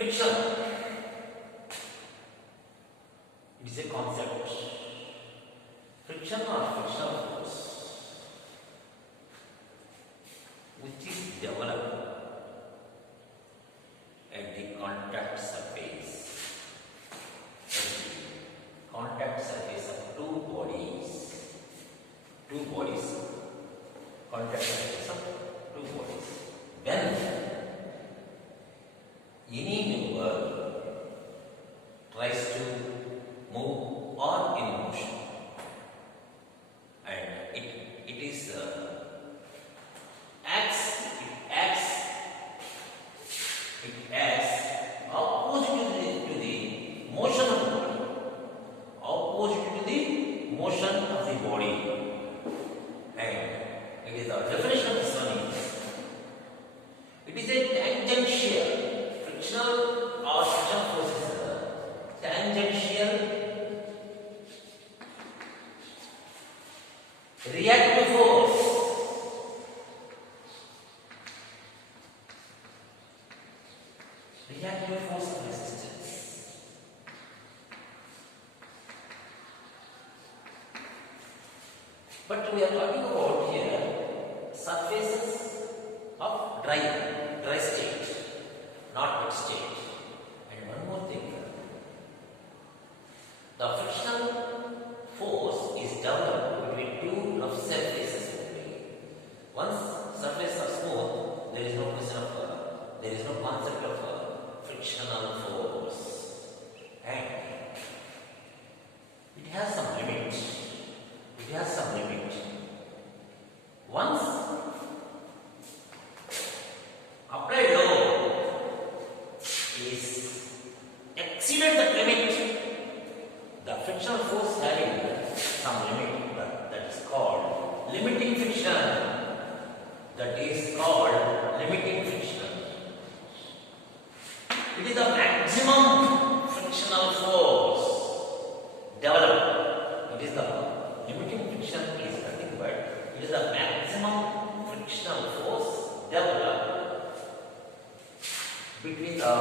Friction. It is a concept. Friction or frictional force, which is developed at the contact surface. Contact surface of two bodies. Contact surface of two bodies. When any member tries to move or in motion, and it acts opposite to the motion of the body, and it is the definition of this one is, it is a tangential frictional or friction force is a tangential reactive force. Reactive force of resistance. But we are talking about here surfaces of dry state, not wet state. And one more thing, the frictional force is developed between two rough surfaces only. Once surfaces are smooth, there is no concept of frictional force, and it has some limit. Once applied load is exceeded the limit, the frictional force having some limit, that is called limiting friction. It is the maximum frictional force developed. It is the limiting friction is nothing but it is the maximum frictional force developed between the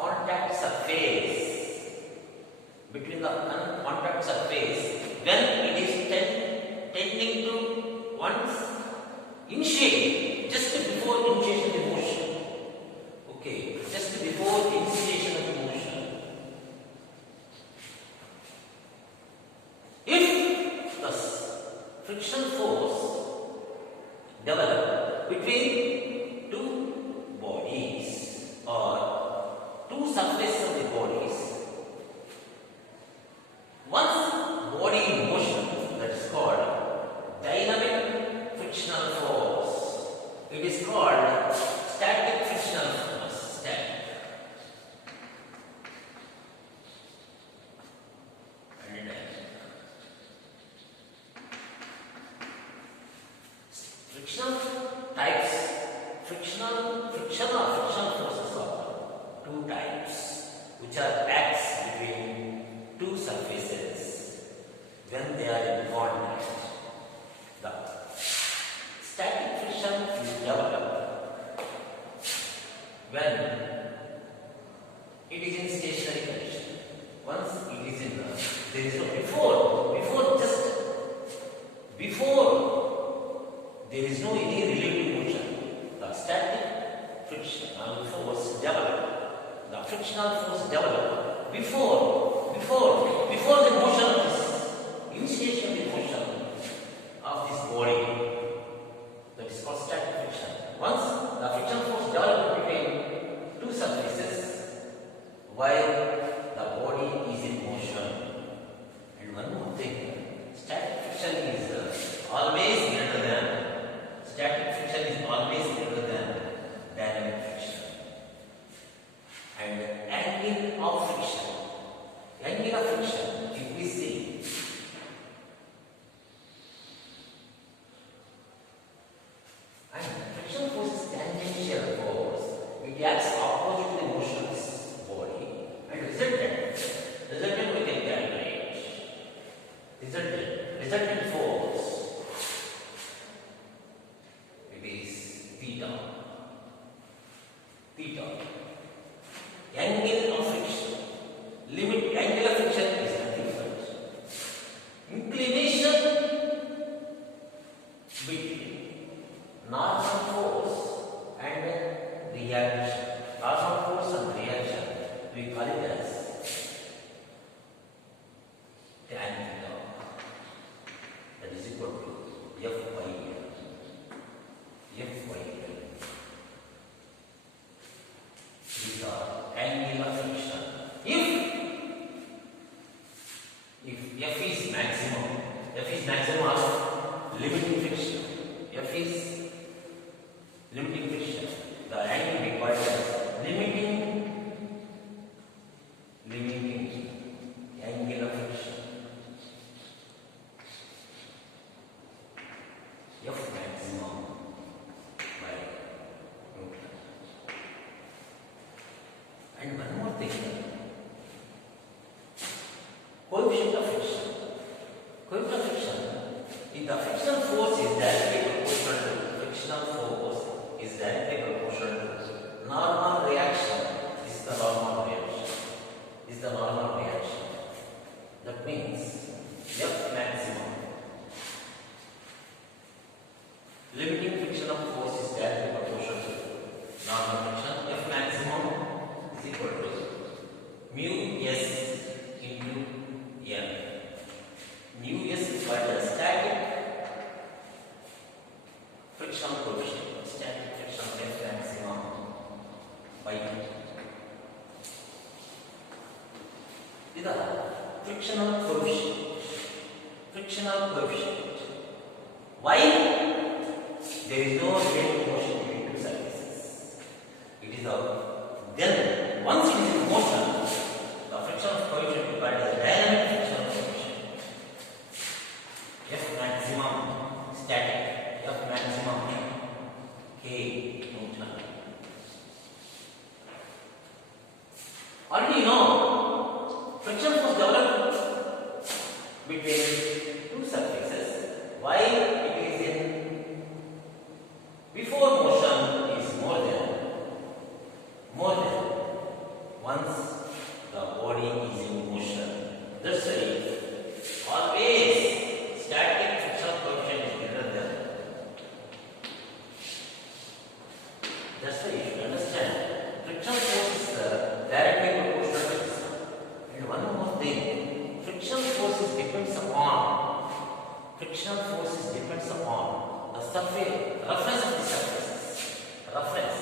contact surface. When it is tending to once initiate, just before initiation of the motion. Okay, just before initiation of the motion. If the friction force developed between two bodies or two surfaces of the bodies, once body in motion, that is called dynamic frictional force. It is called static frictional force. And frictional types, friction or frictional forces are two types, which are acts between two surfaces when they are in contact. The static friction is developed when it is in stationary condition. Once it is in there is no before there is no any relative motion. The static frictional force developed. The frictional force developed before the motion of this initiation of the motion of this body. That is called static friction. Once the friction force developed between two surfaces while the body is in motion. And one more thing, static friction is always greater than dynamic friction. And angle of friction, if we see, and friction force is tangential force. It acts opposite to the motion of this body, and resultant we can calculate. Resultant force, it is theta. Angle of friction. Limit angle of friction is nothing but inclination between normal force and reaction. Normal force and reaction, we call it as tan theta. That is equal to F by L. F by L. These are angle of friction. If F is maximum of limiting friction. F is limiting friction. The angle required is limiting angle of friction. F maximum by Newton. And one more thing. Coefficient of friction. Coefficient of friction. If the frictional force is directly proportional to frictional force is directly proportional to normal reaction. This is the normal reaction. This is the normal reaction. That means F maximum. Limiting friction of force is directly proportional to normal friction. F maximum is equal to mu s into n. Mu s is called as static friction coefficient. Static friction F maximum by these are frictional coefficient. Frictional coefficient. Why? There is no relative motion between two surfaces. It is then once it is in motion, the frictional coefficient is called as dynamic frictional coefficient. F maximum static. F maximum K Newton. Already you know friction force developed between two surfaces. Why it is in before motion is more than once the body is in motion. That's why always static friction coefficient is greater than. That's why you should understand friction force is directly proportional to this. And one more thing, friction force depends upon the surface, roughness of the surface. Roughness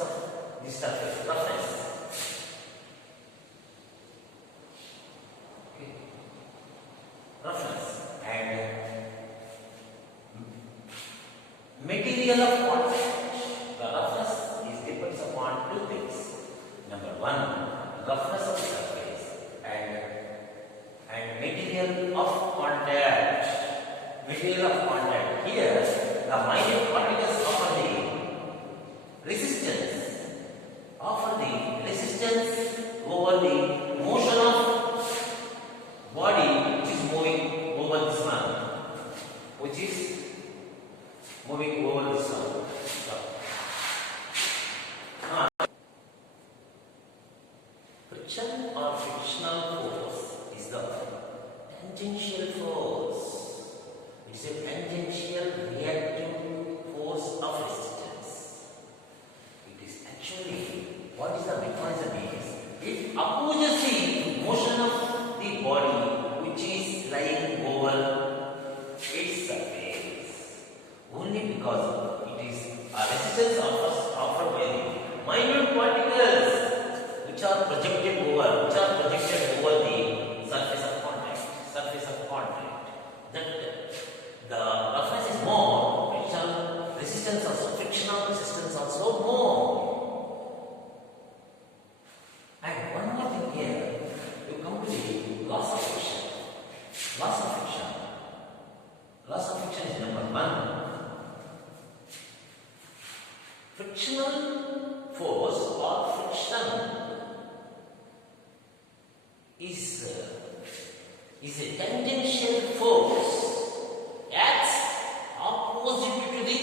of the surface. Okay. Roughness and material of contact. The roughness depends upon two things. Number one, roughness of the surface and material of contact. Material of contact. Here, the minute particles offer the resistance over the motion of body which is moving over this one. Friction or frictional force is the tangential force. It is a tangential reactive force of resistance. It is actually, what is the mechanism is? It opposes the motion of the body which is lying over its surface. Only because it is a resistance offered by the minute particles which are projected over the surface of contact. That the roughness is more, frictional resistance also more. And one more thing here, you come to the loss of friction. Loss of friction is number one. Frictional force or friction is a tangential force, acts opposite to the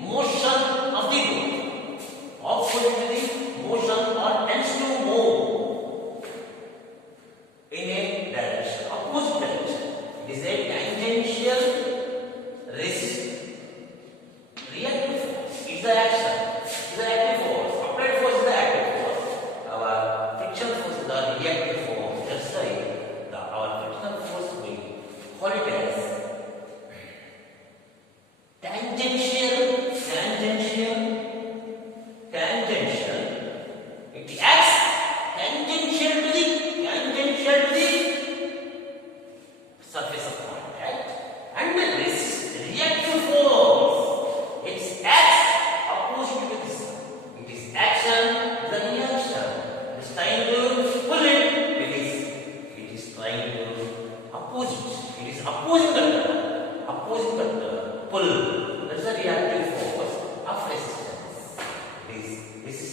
motion of the body, opposite to the motion or tends to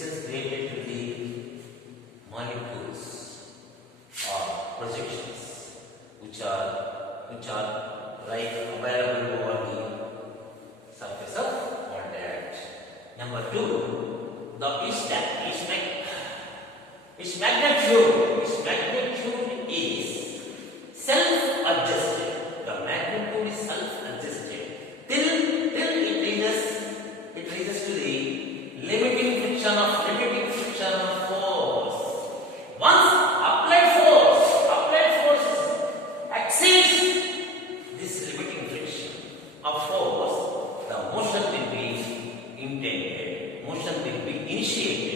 resistance created to the molecules or projections which are like available over the surface of contact. Number 2, its magnitude is self-adjusted. The magnitude is self-adjusted till it reaches to the limiting friction of force. Once applied force exceeds this limiting friction of force, the motion will be intended. Motion will be initiated.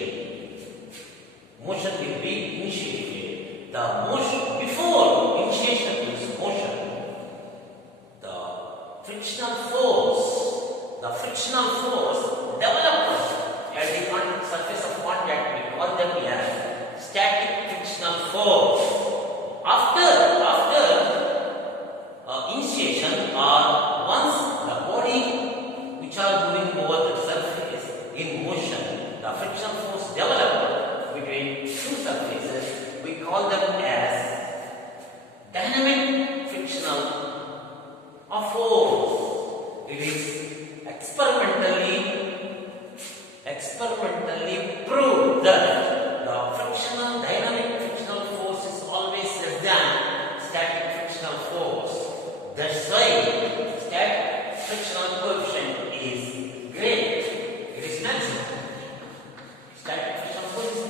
Before initiation of this motion, the frictional force developed at the surface of contact, we call them as static frictional force. After initiation, or once the body which are moving over the surface in motion, the frictional force developed between two surfaces, we call them as dynamic frictional force. It is experimentally proved that the dynamic frictional force is always less than static frictional force. That's why static frictional coefficient is great. It is maximum. Static frictional force is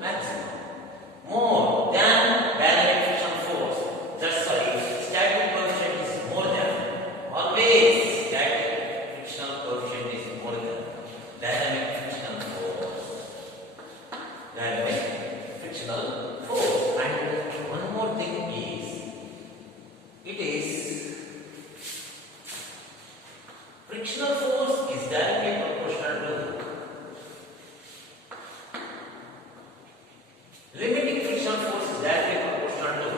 maximum, more than dynamic frictional force. That's why static coefficient is more than, always static frictional coefficient is more than dynamic frictional force. And one more thing is, it is frictional force is directly proportional to limiting frictional force is directly proportional to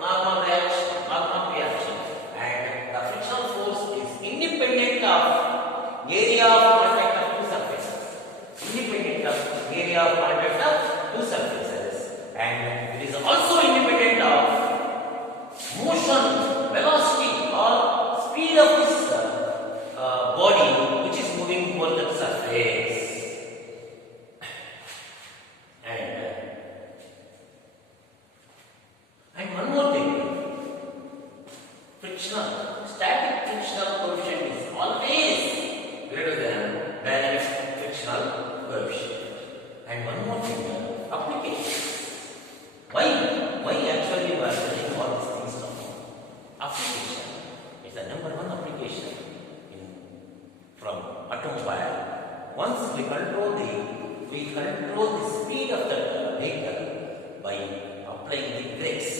normal reaction, and the frictional force is independent of area of contact of two surfaces. And it is also independent of motion, velocity or speed of this body which is moving over the surface. And one more thing, static frictional coefficient is always greater than dynamic frictional coefficient. And one more thing, application. Why actually we are studying all these things now? Application is the number one application from automobile. Once we control the speed of the vehicle by applying the brakes.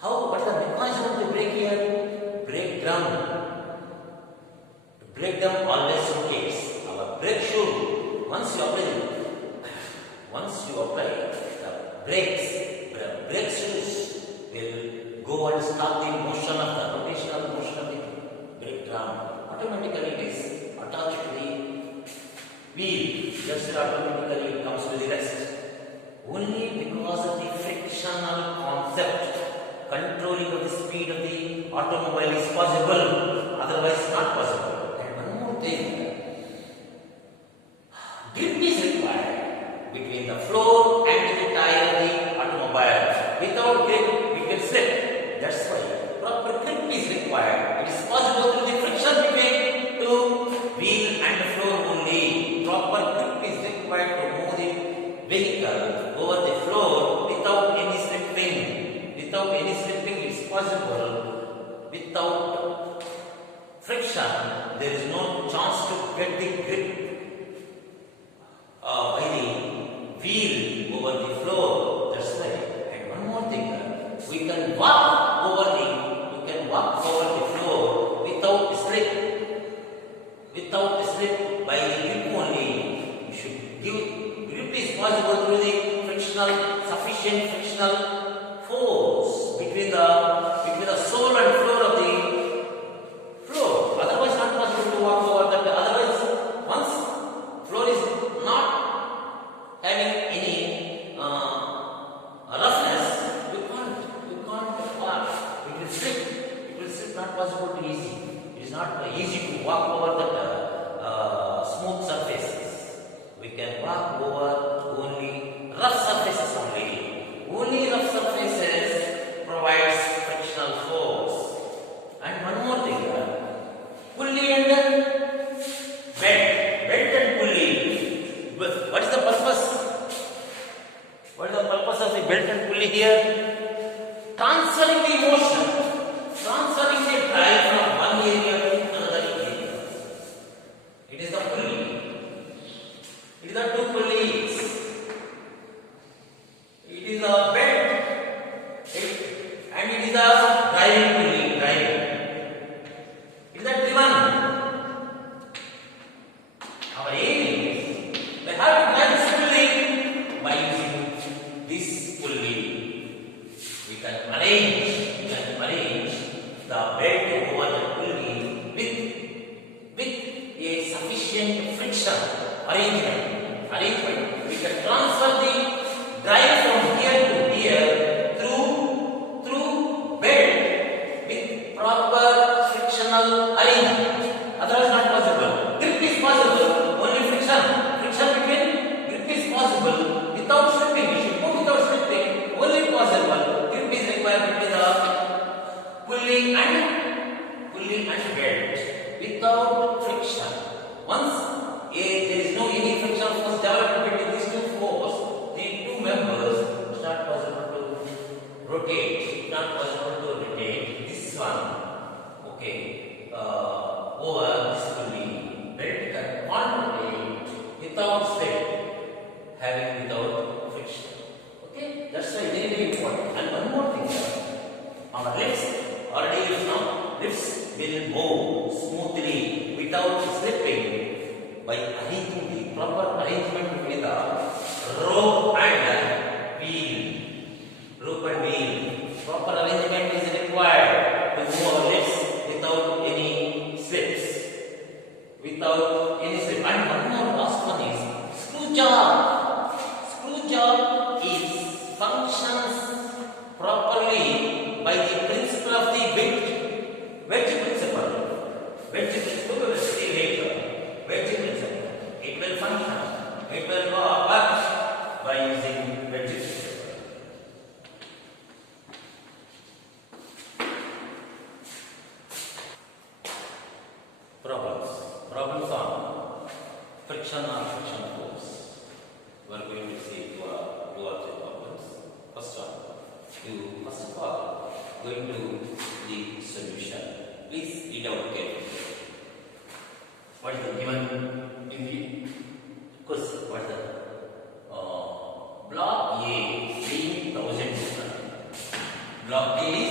What is the mechanism of the brake here? Brake drum. The brake drum always rotates. Our brake shoe, once you apply the brake shoes will go and stop the rotational motion of the brake drum. Automatically it is attached to the wheel. Just automatically it comes to the rest. Only because of the frictional concept, controlling of the speed of the automobile is possible, otherwise not possible. And one more thing, grip is required between the floor and the tire of the automobile. Without grip, we can slip. That's why proper grip is required. It is possible through the friction between two wheel and the floor only. Proper grip is required to move the vehicle over the floor without any slipping. Without any slipping, it is possible. Without friction, there is no chance to get the grip by the wheel over the floor. That's right. And one more thing, we can walk over the floor without slip by the grip only. You should give grip is possible through the sufficient frictional force between the sole and floor of the floor. Otherwise, not possible to walk over that. Otherwise, medium, transferring the motion, transferring the drive from one area to another area. It is the pulley. It is the two pulleys. It is a belt. And it is a driving pulley. Driving. It is a driven. Our aim is we have to drive this pulley by using this pulley. We can arrange the belt over the pulley with a sufficient friction arrangement. We can transfer the drive from here to here through belt with proper frictional arrangement. Otherwise not possible. Grip is possible, only friction between grip is possible without slipping. We should go without slipping, only possible. Grip is required between the pulley and belt without friction. Once there is no any frictional force developed between these two forces, the two members, it's not possible to rotate. This one, okay, over this pulley, belt can rotate without slip, without friction. Okay, that's why very, very important. And one more thing, our lifts will move smoothly without slipping by arranging the proper arrangement with the rope and wheel. Proper arrangement is required to move our lifts without any slips. And one more last one is screw job. Screw job is functions properly by the principle of the wedge principle. We will see later. Wedge principle. It will function. It will work by using wedge principle. Problems on friction or friction force. We are going to see two or three problems. First one, first of all going to the solution. Please read out carefully. What is the given in the question? What is the block A being 1000 Newton? Block A is